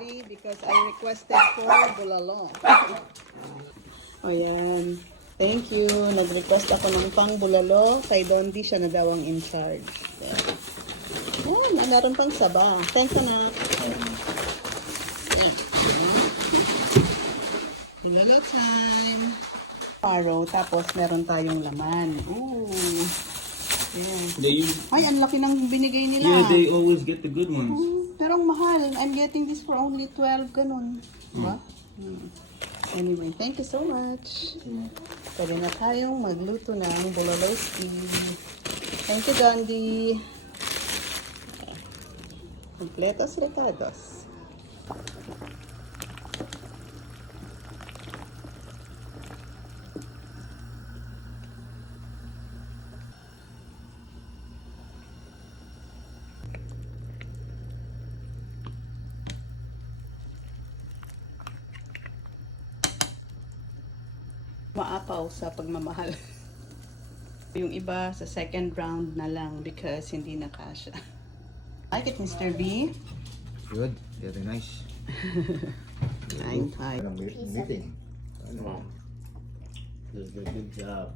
Daddy because I requested for bulalo. O yan. Thank you. Nag-request ako ng pang bulalo. Kay Dondi siya na daw ang in charge. Yan. Oh, meron pang saba. Thanks, anak. Bulalo time. Paro, tapos meron tayong laman. Ooh. Yeah. Ay, ang laki ng binigay nila. Yeah, they always get the good ones. Pero ang mahal. I'm getting this for only 12 ganun. Diba? Anyway, thank you so much. Pwede na tayong magluto ng bulaloski. Thank you, Gandhi. Completos recados. Maapaw sa pagmamahal. Yung iba sa second round na lang because hindi na kasha. Like it, Mr. B? Good, very nice. Nine, five. Meeting. Does a good job.